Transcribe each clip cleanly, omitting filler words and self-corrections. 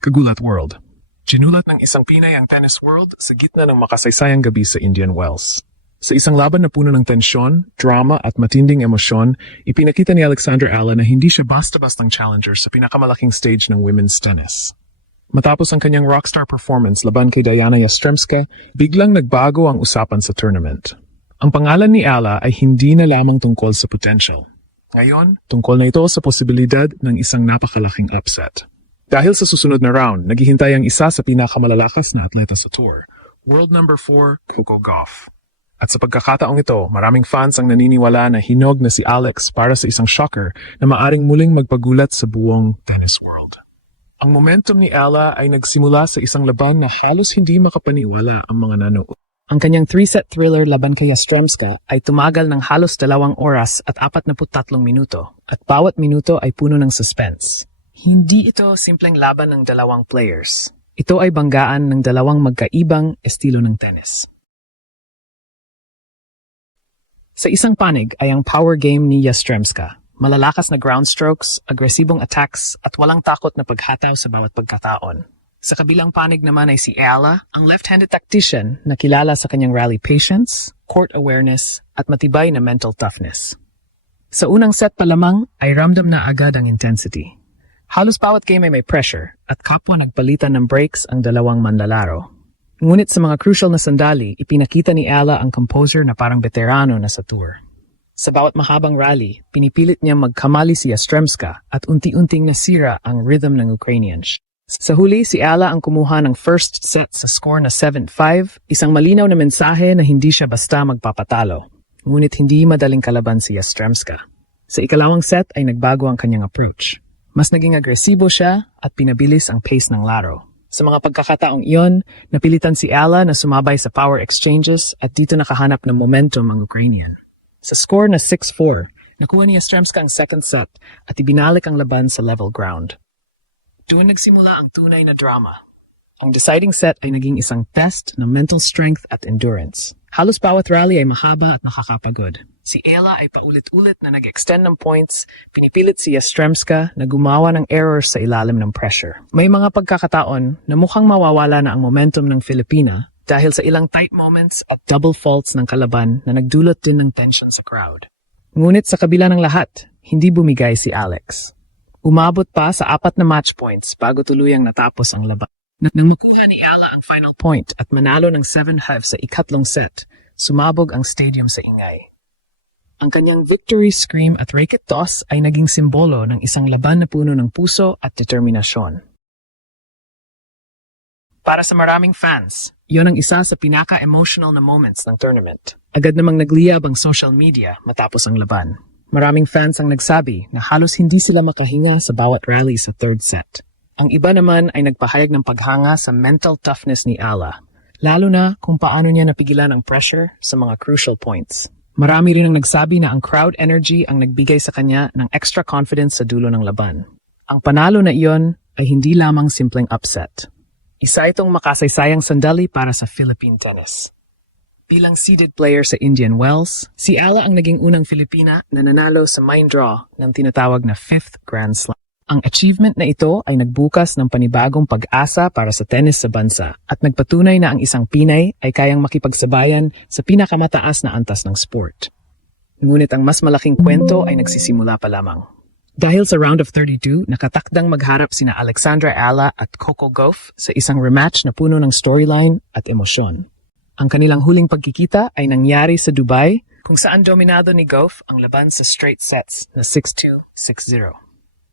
Kagulat World. Ginulat ng isang Pinay ang tennis world sa gitna ng makasaysayang gabi sa Indian Wells. Sa isang laban na puno ng tensyon, drama at matinding emosyon, ipinakita ni Alexandra Ala na hindi siya basta-bastang challenger sa pinakamalaking stage ng women's tennis. Matapos ang kanyang rockstar performance laban kay Diana Yastremska, biglang nagbago ang usapan sa tournament. Ang pangalan ni Ala ay hindi na lamang tungkol sa potential. Ngayon, tungkol na ito sa posibilidad ng isang napakalaking upset. Dahil sa susunod na round, naghihintay ang isa sa pinakamalalakas na atleta sa tour, world number 4, Coco Gauff. At sa pagkakataong ito, maraming fans ang naniniwala na hinog na si Alex para sa isang shocker na maaring muling magpagulat sa buong tennis world. Ang momentum ni Ala ay nagsimula sa isang laban na halos hindi makapaniwala ang mga nanood. Ang kanyang 3-set thriller laban kay Yastremska ay tumagal ng halos 2 oras at 43 minuto, at bawat minuto ay puno ng suspense. Hindi ito simpleng laban ng dalawang players. Ito ay banggaan ng dalawang magkaibang estilo ng tennis. Sa isang panig ay ang power game ni Yastremska. Malalakas na ground strokes, agresibong attacks, at walang takot na paghataw sa bawat pagkataon. Sa kabilang panig naman ay si Ala, ang left-handed tactician na kilala sa kanyang rally patience, court awareness, at matibay na mental toughness. Sa unang set pa lamang ay ramdam na agad ang intensity. Halos bawat game ay may pressure at kapwa nagpalitan ng breaks ang dalawang manlalaro. Ngunit sa mga crucial na sandali, ipinakita ni Ala ang composer na parang veterano na sa tour. Sa bawat mahabang rally, pinipilit niya magkamali si Yastremska at unti-unting nasira ang rhythm ng Ukrainians. Sa huli, si Ala ang kumuha ng first set sa score na 7-5, isang malinaw na mensahe na hindi siya basta magpapatalo. Ngunit hindi madaling kalaban si Yastremska. Sa ikalawang set ay nagbago ang kanyang approach. Mas naging agresibo siya at pinabilis ang pace ng laro. Sa mga pagkakataong iyon, napilitan si Ala na sumabay sa power exchanges at dito nakahanap ng momentum ang Ukrainian. Sa score na 6-4, nakuha ni Yastremska ang second set at ibinalik ang laban sa level ground. Doon nagsimula ang tunay na drama. Ang deciding set ay naging isang test ng mental strength at endurance. Halos bawat rally ay mahaba at nakakapagod. Si Ala ay paulit-ulit na nag-extend ng points, pinipilit si Yastremska na gumawa ng errors sa ilalim ng pressure. May mga pagkakataon na mukhang mawawala na ang momentum ng Filipina dahil sa ilang tight moments at double faults ng kalaban na nagdulot din ng tension sa crowd. Ngunit sa kabila ng lahat, hindi bumigay si Alex. Umabot pa sa 4 na match points bago tuluyang natapos ang laban. Nang makuha ni Ala ang final point at manalo ng 7-5 sa ikatlong set, sumabog ang stadium sa ingay. Ang kanyang victory scream at racket toss ay naging simbolo ng isang laban na puno ng puso at determinasyon. Para sa maraming fans, iyon ang isa sa pinaka-emotional na moments ng tournament. Agad namang nagliyab ang social media matapos ang laban. Maraming fans ang nagsabi na halos hindi sila makahinga sa bawat rally sa third set. Ang iba naman ay nagpahayag ng paghanga sa mental toughness ni Ala, lalo na kung paano niya napigilan ang pressure sa mga crucial points. Marami rin ang nagsabi na ang crowd energy ang nagbigay sa kanya ng extra confidence sa dulo ng laban. Ang panalo na iyon ay hindi lamang simpleng upset. Isa itong makasaysayang sandali para sa Philippine tennis. Bilang seeded player sa Indian Wells, si Ala ang naging unang Filipina na nanalo sa main draw ng tinatawag na 5th Grand Slam. Ang achievement na ito ay nagbukas ng panibagong pag-asa para sa tennis sa bansa at nagpatunay na ang isang Pinay ay kayang makipagsabayan sa pinakamataas na antas ng sport. Ngunit ang mas malaking kwento ay nagsisimula pa lamang. Dahil sa round of 32, nakatakdang magharap sina Alexandra Ala at Coco Gauff sa isang rematch na puno ng storyline at emosyon. Ang kanilang huling pagkikita ay nangyari sa Dubai kung saan dominado ni Gauff ang laban sa straight sets na 6-2, 6-0.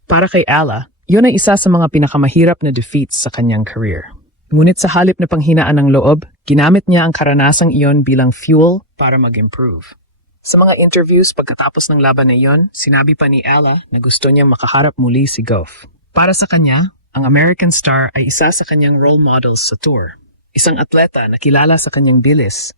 Para kay Ala, yun ay isa sa mga pinakamahirap na defeats sa kanyang career. Ngunit sa halip na panghinaan ng loob, ginamit niya ang karanasang iyon bilang fuel para mag-improve. Sa mga interviews pagkatapos ng laban na iyon, sinabi pa ni Ala na gusto niyang makaharap muli si Gauff. Para sa kanya, ang American star ay isa sa kanyang role models sa tour. Isang atleta na kilala sa kanyang bilis,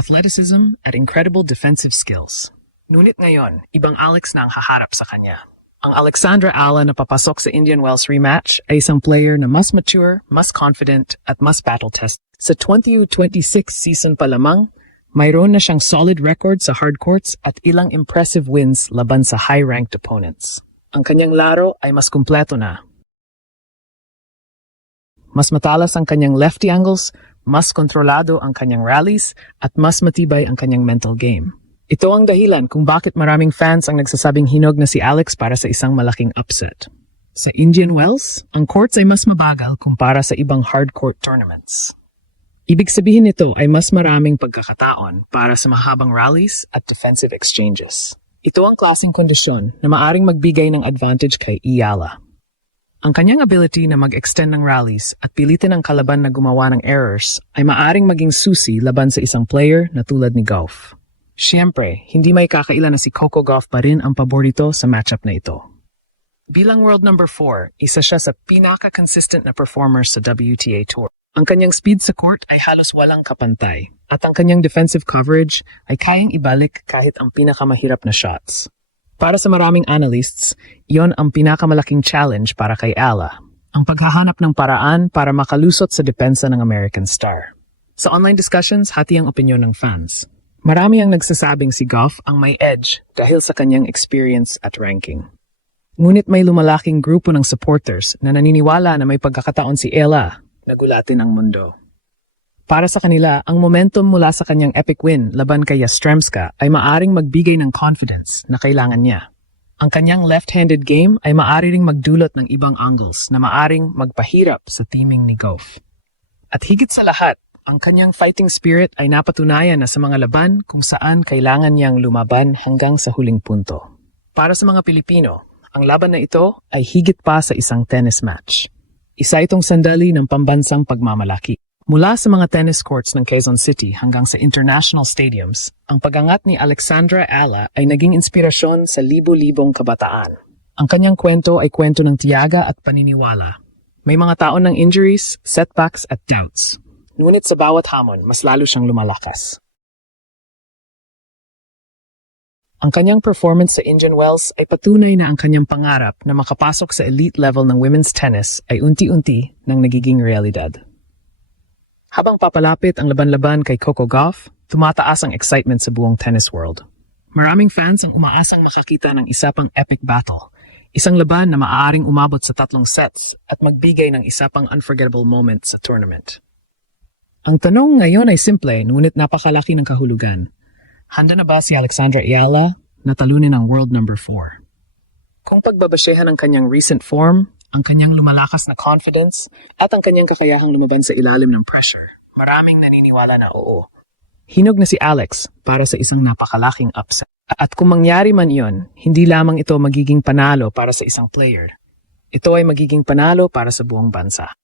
athleticism at incredible defensive skills. Ngunit ngayon, ibang Alex na ang haharap sa kanya. Ang Alexandra Ala na papasok sa Indian Wells rematch ay isang player na mas mature, mas confident, at mas battle-tested. Sa 2026 season pa lamang, mayroon na siyang solid record sa hard courts at ilang impressive wins laban sa high-ranked opponents. Ang kanyang laro ay mas kumpleto na. Mas matalas ang kanyang lefty angles, mas kontrolado ang kanyang rallies, at mas matibay ang kanyang mental game. Ito ang dahilan kung bakit maraming fans ang nagsasabing hinog na si Alex para sa isang malaking upset. Sa Indian Wells, ang courts ay mas mabagal kumpara sa ibang hard-court tournaments. Ibig sabihin nito ay mas maraming pagkakataon para sa mahabang rallies at defensive exchanges. Ito ang klaseng kondisyon na maaring magbigay ng advantage kay Ayala. Ang kanyang ability na mag-extend ng rallies at pilitin ang kalaban na gumawa ng errors ay maaring maging susi laban sa isang player na tulad ni Gauff. Siyempre, hindi may kakaila na si Coco Gauff pa rin ang paborito sa matchup na ito. Bilang world number 4, isa siya sa pinaka-consistent na performers sa WTA Tour. Ang kanyang speed sa court ay halos walang kapantay at ang kanyang defensive coverage ay kayang ibalik kahit ang pinakamahirap na shots. Para sa maraming analysts, iyon ang pinakamalaking challenge para kay Ala, ang paghahanap ng paraan para makalusot sa depensa ng American star. Sa online discussions, hati ang opinyon ng fans. Marami ang nagsasabing si Gauff ang may edge dahil sa kanyang experience at ranking. Ngunit may lumalaking grupo ng supporters na naniniwala na may pagkakataon si Ella na gulatin ang mundo. Para sa kanila, ang momentum mula sa kanyang epic win laban kay Yastremska ay maaring magbigay ng confidence na kailangan niya. Ang kanyang left-handed game ay maaari ring magdulot ng ibang angles na maaring magpahirap sa teaming ni Gauff. At higit sa lahat, ang kanyang fighting spirit ay napatunayan na sa mga laban kung saan kailangan niyang lumaban hanggang sa huling punto. Para sa mga Pilipino, ang laban na ito ay higit pa sa isang tennis match. Isa itong sandali ng pambansang pagmamalaki. Mula sa mga tennis courts ng Quezon City hanggang sa international stadiums, ang pagangat ni Alexandra Ala ay naging inspirasyon sa libo-libong kabataan. Ang kanyang kwento ay kwento ng tiyaga at paniniwala. May mga taon ng injuries, setbacks at doubts. Ngunit sa bawat hamon, mas lalo siyang lumalakas. Ang kanyang performance sa Indian Wells ay patunay na ang kanyang pangarap na makapasok sa elite level ng women's tennis ay unti-unti nang nagiging realidad. Habang papalapit ang laban-laban kay Coco Gauff, tumataas ang excitement sa buong tennis world. Maraming fans ang umaasang makakita ng isa pang epic battle, isang laban na maaaring umabot sa 3 sets at magbigay ng isa pang unforgettable moment sa tournament. Ang tanong ngayon ay simple, ngunit napakalaki ng kahulugan. Handa na ba si Alexandra Ayala na talunin ang world number 4? Kung pagbabasyahan ang kanyang recent form, ang kanyang lumalakas na confidence, at ang kanyang kakayahang lumaban sa ilalim ng pressure, maraming naniniwala na oo. Hinog na si Alex para sa isang napakalaking upset. At kung mangyari man iyon, hindi lamang ito magiging panalo para sa isang player. Ito ay magiging panalo para sa buong bansa.